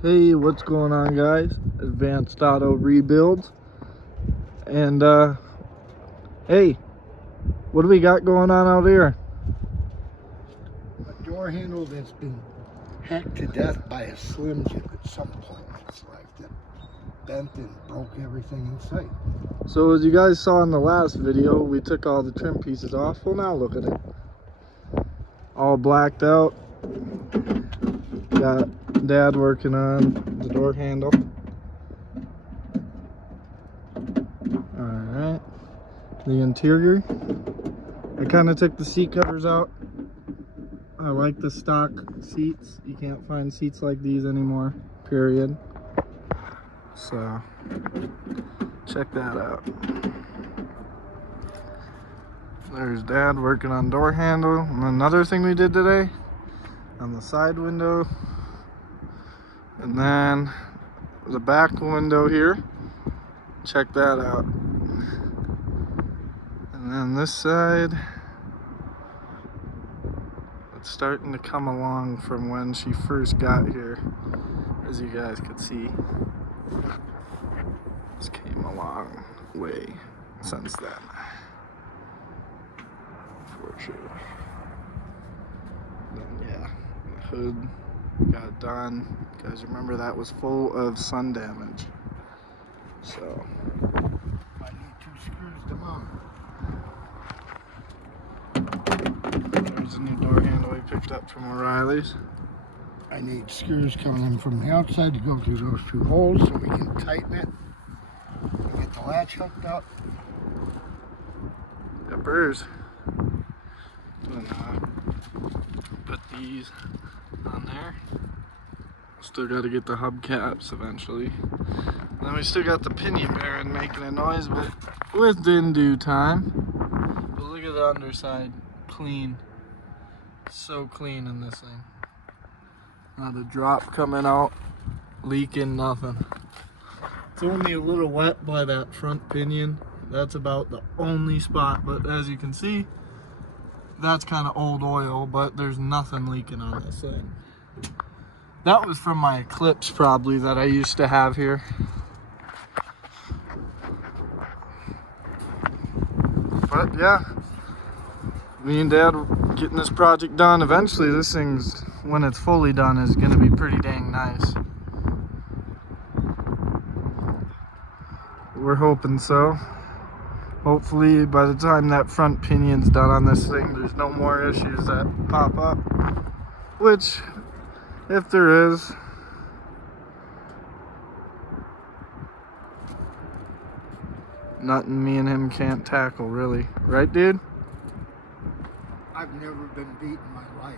Hey, what's going on, guys? Advanced Auto Rebuilds. And hey, what do we got going on out here? A door handle that's been hacked to death by a Slim Jim at some point in its life that bent and broke everything in sight. So as you guys saw in the last video, we took all the trim pieces off. Well, now look at it. All blacked out. Got Dad working on the door handle. Alright. The interior. I kind of took the seat covers out. I like the stock seats. You can't find seats like these anymore, period. So, check that out. There's Dad working on door handle. And another thing we did today, on the side window, and then the back window here. Check that out. And then this side, it's starting to come along from when she first got here, as you guys could see. This came a long way since then, for sure. Then yeah, the hood got done. You guys remember that was full of sun damage. So I need 2 screws to mount. there's a new door handle we picked up from O'Reilly's. I need screws coming in from the outside to go through those 2 holes so we can tighten it and get the latch hooked up. Yuppers. And put these on there. Still got to get the hubcaps eventually. Then we still got the pinion bearing making a noise, but within due time. But look at the underside, clean. So clean in this thing. Not a drop coming out, leaking, nothing. It's only a little wet by that front pinion. That's about the only spot, but as you can see, that's kind of old oil, but there's nothing leaking on this thing. That was from my Eclipse probably that I used to have here. But yeah, me and Dad getting this project done. Eventually this thing's, when it's fully done, is gonna be pretty dang nice. We're hoping so. Hopefully by the time that front pinion's done on this thing, there's no more issues that pop up. Which, if there is, nothing me and him can't tackle, really. Right, dude? I've never been beat in my life.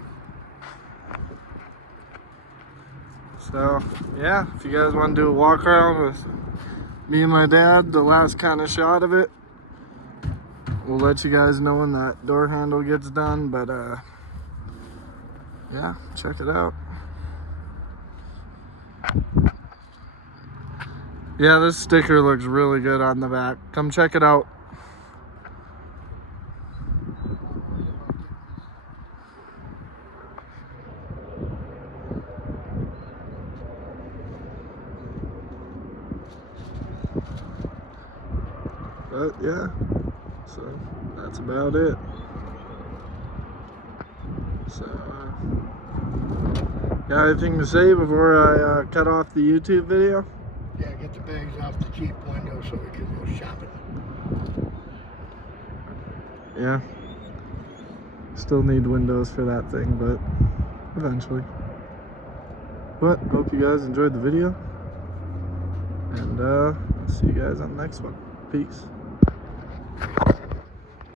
So, yeah, if you guys want to do a walk around with me and my dad, the last kind of shot of it, we'll let you guys know when that door handle gets done. But, yeah, check it out. Yeah, this sticker looks really good on the back. Come check it out. But yeah, so that's about it. So, got anything to say before I cut off the YouTube video? Yeah, get the bags off the cheap window so we can go shopping. Yeah. Still need windows for that thing, but eventually. But hope you guys enjoyed the video. And see you guys on the next one. Peace.